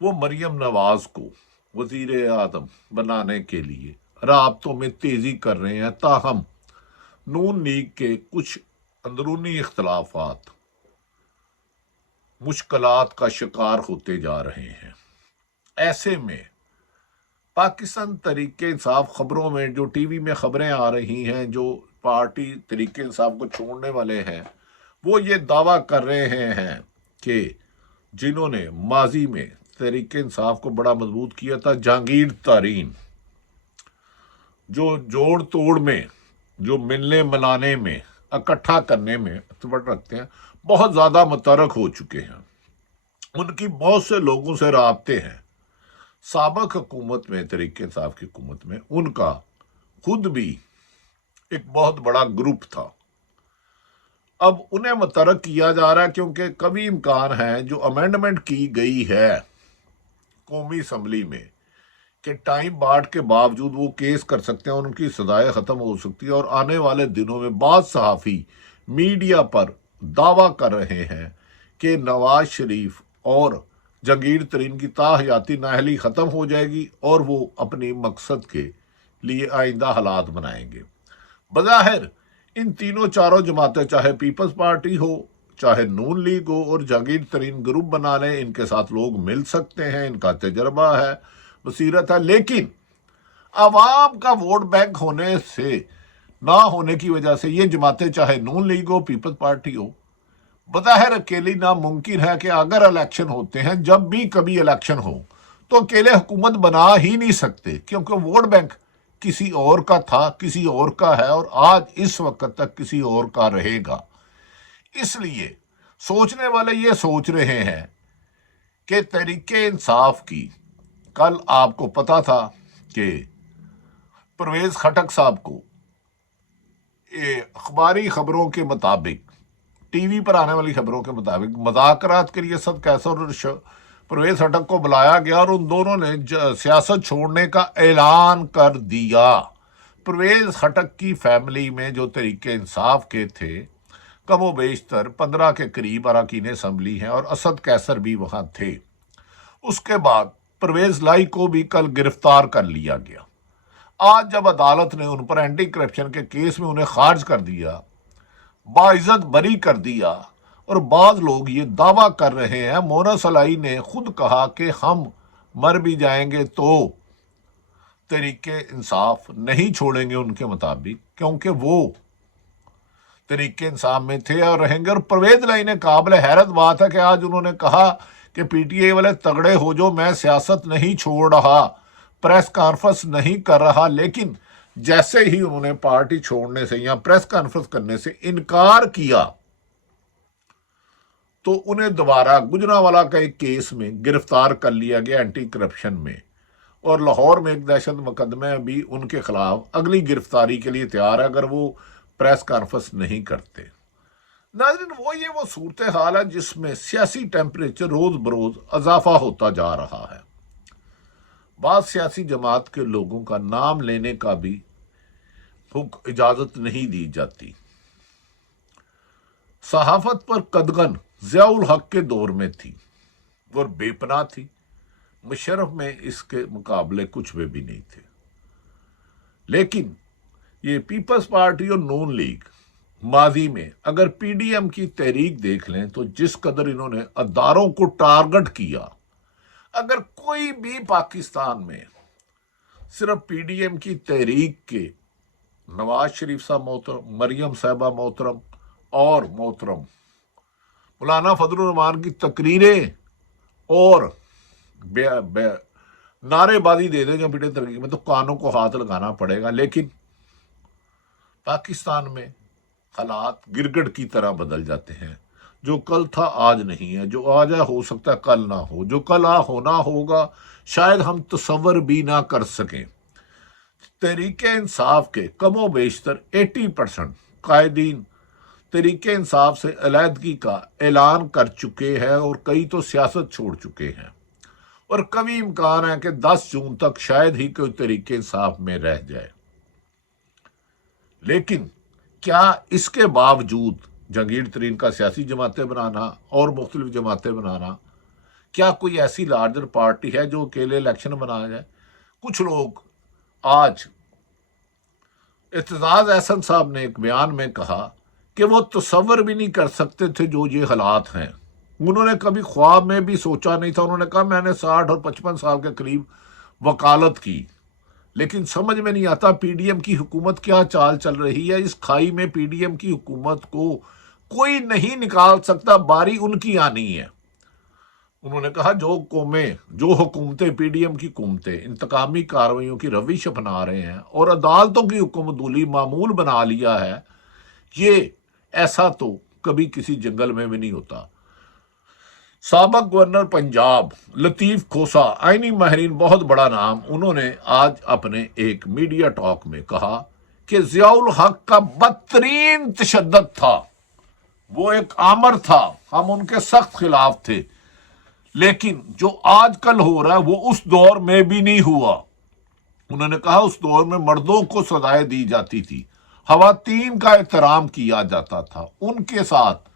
وہ مریم نواز کو وزیر اعظم بنانے کے لیے رابطوں میں تیزی کر رہے ہیں، تاہم نون لیگ کے کچھ اندرونی اختلافات مشکلات کا شکار ہوتے جا رہے ہیں۔ ایسے میں پاکستان تحریک انصاف خبروں میں جو ٹی وی میں خبریں آ رہی ہیں، جو پارٹی تحریک انصاف کو چھوڑنے والے ہیں، وہ یہ دعویٰ کر رہے ہیں کہ جنہوں نے ماضی میں تحریک انصاف کو بڑا مضبوط کیا تھا، جہانگیر ترین، جو جوڑ توڑ میں، جو ملنے ملانے میں، اکٹھا کرنے میں ایکسپرٹ رکھتے ہیں، بہت زیادہ متحرک ہو چکے ہیں۔ ان کی بہت سے لوگوں سے رابطے ہیں۔ سابق حکومت میں، تحریک انصاف کی حکومت میں، ان کا خود بھی ایک بہت بڑا گروپ تھا۔ اب انہیں متحرک کیا جا رہا ہے کیونکہ کبھی امکان ہے جو امینڈمنٹ کی گئی ہے قومی اسمبلی میں کہ ٹائم بارڈ کے باوجود وہ کیس کر سکتے ہیں اور ان کی سزائیں ختم ہو سکتی ہے، اور آنے والے دنوں میں بعض صحافی میڈیا پر دعویٰ کر رہے ہیں کہ نواز شریف اور جہانگیر ترین کی تاحیاتی نااہلی ختم ہو جائے گی اور وہ اپنی مقصد کے لیے آئندہ حالات بنائیں گے۔ بظاہر ان تینوں چاروں جماعتیں، چاہے پیپلز پارٹی ہو، چاہے نون لیگ ہو، اور جہانگیر ترین گروپ بنا لیں، ان کے ساتھ لوگ مل سکتے ہیں، ان کا تجربہ ہے، بصیرت ہے، لیکن عوام کا ووٹ بینک ہونے سے نہ ہونے کی وجہ سے یہ جماعتیں، چاہے نون لیگ ہو، پیپلز پارٹی ہو، بظاہر اکیلی ناممکن ہے کہ اگر الیکشن ہوتے ہیں، جب بھی کبھی الیکشن ہو تو اکیلے حکومت بنا ہی نہیں سکتے، کیونکہ ووٹ بینک کسی اور کا تھا، کسی اور کا ہے، اور آج اس وقت تک کسی اور کا رہے گا۔ اس لیے سوچنے والے یہ سوچ رہے ہیں کہ تحریک انصاف کی، کل آپ کو پتا تھا کہ پرویز خٹک صاحب کو اخباری خبروں کے مطابق، ٹی وی پر آنے والی خبروں کے مطابق، مذاکرات کے لیے اسد قیصر اور پرویز خٹک کو بلایا گیا اور ان دونوں نے سیاست چھوڑنے کا اعلان کر دیا۔ پرویز خٹک کی فیملی میں جو تحریک انصاف کے تھے، کم و بیشتر 15 کے قریب اراکین اسمبلی ہیں، اور اسد قیصر بھی وہاں تھے۔ اس کے بعد پرویز لائی کو بھی کل گرفتار کر لیا گیا۔ آج جب عدالت نے ان پر اینٹی کرپشن کے کیس میں انہیں خارج کر دیا، باعزت بری کر دیا، اور بعض لوگ یہ دعویٰ کر رہے ہیں، مونا سلائی نے خود کہا کہ ہم مر بھی جائیں گے تو تحریک انصاف نہیں چھوڑیں گے ان کے مطابق، کیونکہ وہ تحریک انصاف میں تھے اور رہیں گے۔ اور پرویز لائی نے، قابل حیرت بات ہے کہ آج انہوں نے کہا کہ پی ٹی آئی والے تگڑے ہو جو، میں سیاست نہیں چھوڑ رہا، پریس کانفرنس نہیں کر رہا، لیکن جیسے ہی انہوں نے پارٹی چھوڑنے سے یا پریس کانفرنس کرنے سے انکار کیا تو انہیں دوبارہ گجرانوالہ کا ایک کیس میں گرفتار کر لیا گیا، اینٹی کرپشن میں، اور لاہور میں ایک دہشت مقدمہ بھی ان کے خلاف اگلی گرفتاری کے لیے تیار ہے اگر وہ پریس کانفرنس نہیں کرتے۔ ناظرین، وہ صورتحال ہے جس میں سیاسی ٹیمپریچر روز بروز اضافہ ہوتا جا رہا ہے۔ بعض سیاسی جماعت کے لوگوں کا نام لینے کا بھی اجازت نہیں دی جاتی۔ صحافت پر قدغن ضیاء الحق کے دور میں تھی اور بے پناہ تھی، مشرف میں اس کے مقابلے کچھ بھی نہیں تھے، لیکن یہ پیپلز پارٹی اور نون لیگ ماضی میں، اگر پی ڈی ایم کی تحریک دیکھ لیں تو جس قدر انہوں نے اداروں کو ٹارگٹ کیا، اگر کوئی بھی پاکستان میں صرف پی ڈی ایم کی تحریک کے نواز شریف صاحب محترم، مریم صاحبہ محترم، اور محترم مولانا فضل الرحمان کی تقریریں اور نعرے بازی دے دیں جو پیٹے ترقی میں، تو کانوں کو ہاتھ لگانا پڑے گا۔ لیکن پاکستان میں حالات گرگٹ کی طرح بدل جاتے ہیں، جو کل تھا آج نہیں ہے، جو آج ہے ہو سکتا ہے کل نہ ہو، جو کل ہونا ہوگا شاید ہم تصور بھی نہ کر سکیں۔ تحریک انصاف کے کم و بیشتر 80% قائدین تحریک انصاف سے علیحدگی کا اعلان کر چکے ہیں، اور کئی تو سیاست چھوڑ چکے ہیں، اور کبھی امکان ہے کہ 10 جون تک شاید ہی کوئی تحریک انصاف میں رہ جائے۔ لیکن کیا اس کے باوجود جہانگیر ترین کا سیاسی جماعتیں بنانا اور مختلف جماعتیں بنانا، کیا کوئی ایسی لارجر پارٹی ہے جو اکیلے الیکشن بنایا جائے؟ کچھ لوگ آج اعتزاز احسن صاحب نے ایک بیان میں کہا کہ وہ تصور بھی نہیں کر سکتے تھے جو یہ حالات ہیں، انہوں نے کبھی خواب میں بھی سوچا نہیں تھا۔ انہوں نے کہا میں نے 60 اور 55 سال کے قریب وکالت کی، لیکن سمجھ میں نہیں آتا پی ڈی ایم کی حکومت کیا چال چل رہی ہے، اس کھائی میں پی ڈی ایم کی حکومت کو کوئی نہیں نکال سکتا، باری ان کی آنی ہے۔ انہوں نے کہا جو حکومتیں پی ڈی ایم کی حکومتیں انتقامی کارروائیوں کی روش اپنا رہے ہیں اور عدالتوں کی حکم دولی معمول بنا لیا ہے، یہ ایسا تو کبھی کسی جنگل میں بھی نہیں ہوتا۔ سابق گورنر پنجاب لطیف کھوسا، آئینی ماہرین، بہت بڑا نام، انہوں نے آج اپنے ایک میڈیا ٹاک میں کہا کہ ضیاء الحق کا بدترین تشدد تھا، وہ ایک آمر تھا، ہم ان کے سخت خلاف تھے، لیکن جو آج کل ہو رہا ہے وہ اس دور میں بھی نہیں ہوا۔ انہوں نے کہا اس دور میں مردوں کو سزائیں دی جاتی تھی، خواتین کا احترام کیا جاتا تھا، ان کے ساتھ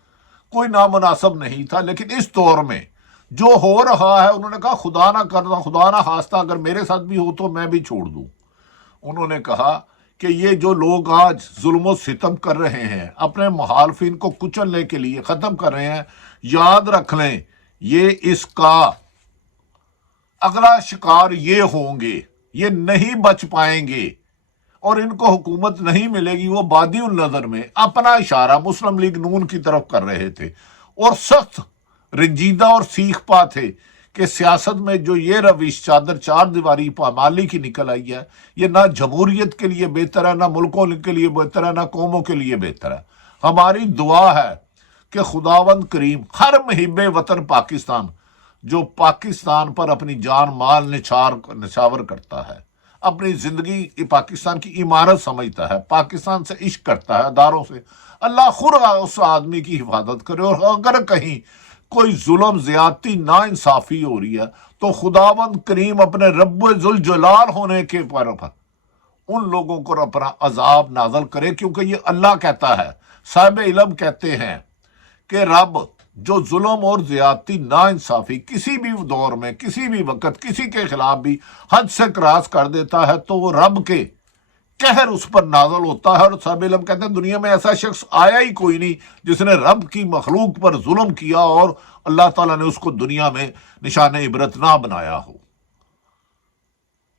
کوئی نامناسب نہیں تھا، لیکن اس دور میں جو ہو رہا ہے، انہوں نے کہا خدا نہ کرنا، خدا نہ خواستہ اگر میرے ساتھ بھی ہو تو میں بھی چھوڑ دوں۔ انہوں نے کہا کہ یہ جو لوگ آج ظلم و ستم کر رہے ہیں، اپنے مخالفین کو کچلنے کے لیے ختم کر رہے ہیں، یاد رکھ لیں یہ اس کا اگلا شکار یہ ہوں گے، یہ نہیں بچ پائیں گے اور ان کو حکومت نہیں ملے گی۔ وہ بادی النظر میں اپنا اشارہ مسلم لیگ نون کی طرف کر رہے تھے اور سخت رنجیدہ اور سیکھ پا تھے کہ سیاست میں جو یہ روش چادر چار دیواری پامالی کی نکل آئی ہے، یہ نہ جمہوریت کے لیے بہتر ہے، نہ ملکوں کے لیے بہتر ہے، نہ قوموں کے لیے بہتر ہے۔ ہماری دعا ہے کہ خداوند کریم ہر محب وطن پاکستان جو پاکستان پر اپنی جان مال نچھاور کرتا ہے، اپنی زندگی پاکستان کی عمارت سمجھتا ہے، پاکستان سے عشق کرتا ہے، اداروں سے، اللہ خود اس آدمی کی حفاظت کرے، اور اگر کہیں کوئی ظلم زیادتی نا انصافی ہو رہی ہے تو خداوند کریم اپنے رب ذوالجلال ہونے کے پر ان لوگوں کو اپنا عذاب نازل کرے، کیونکہ یہ اللہ کہتا ہے، صاحب علم کہتے ہیں کہ رب جو ظلم اور زیادتی نا انصافی کسی بھی دور میں کسی بھی وقت کسی کے خلاف بھی حد سے کراس کر دیتا ہے تو وہ رب کے قہر اس پر نازل ہوتا ہے۔ اور صاحب علم کہتے ہیں دنیا میں ایسا شخص آیا ہی کوئی نہیں جس نے رب کی مخلوق پر ظلم کیا اور اللہ تعالیٰ نے اس کو دنیا میں نشان عبرت نہ بنایا ہو۔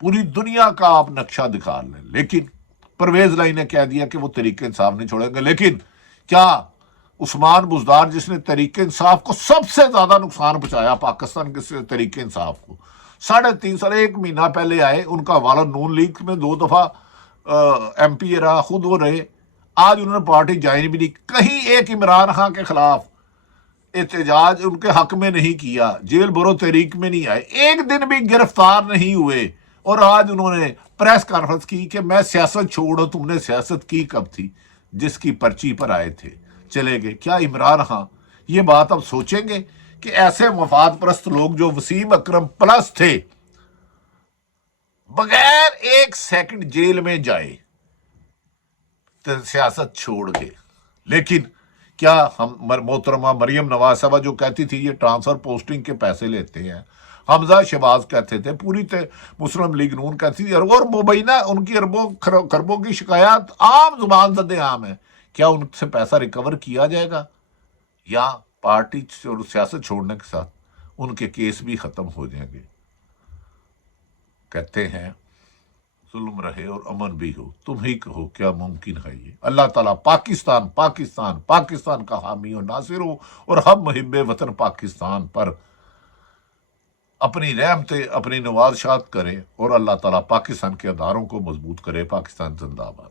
پوری دنیا کا آپ نقشہ دکھا لیں، لیکن پرویز لائی نے کہہ دیا کہ وہ تحریک انصاف نہیں چھوڑیں گے، لیکن کیا عثمان بزدار جس نے تحریک انصاف کو سب سے زیادہ نقصان پہنچایا پاکستان کے تحریک انصاف کو، 3.5 سال 1 مہینہ پہلے آئے، ان کا والد نون لیگ میں 2 دفعہ ایم پی رہا، خود وہ رہے، آج انہوں نے پارٹی جوائن بھی نہیں، کہیں ایک عمران خان کے خلاف احتجاج ان کے حق میں نہیں کیا، جیل برو تحریک میں نہیں آئے، ایک دن بھی گرفتار نہیں ہوئے، اور آج انہوں نے پریس کانفرنس کی کہ میں سیاست چھوڑوں، تم نے سیاست کی کب تھی؟ جس کی پرچی پر آئے تھے چلے گئے۔ کیا عمران خان یہ بات اب سوچیں گے کہ ایسے مفاد پرست لوگ جو وسیم اکرم پلس تھے بغیر 1 سیکنڈ جیل میں جائے تو سیاست چھوڑ گئے؟ لیکن کیا ہم محترمہ مریم نواز صاحبہ جو کہتی تھی یہ ٹرانسفر پوسٹنگ کے پیسے لیتے ہیں، حمزہ شہباز کہتے تھے، پوری مسلم لیگ نون کہتی تھی، اور مبینہ ان کی اربوں خربوں کی شکایات عام زبان زد عام ہے، کیا ان سے پیسہ ریکور کیا جائے گا یا پارٹی اور سیاست چھوڑنے کے ساتھ ان کے کیس بھی ختم ہو جائیں گے؟ کہتے ہیں ظلم رہے اور امن بھی ہو، تم ہی کہو کیا ممکن ہے یہ؟ اللہ تعالیٰ پاکستان کا حامی و ناصر ہو، اور ہم محب وطن پاکستان پر اپنی رحمتیں اپنی نوازشات کرے، اور اللہ تعالیٰ پاکستان کے اداروں کو مضبوط کرے۔ پاکستان زندہ باد۔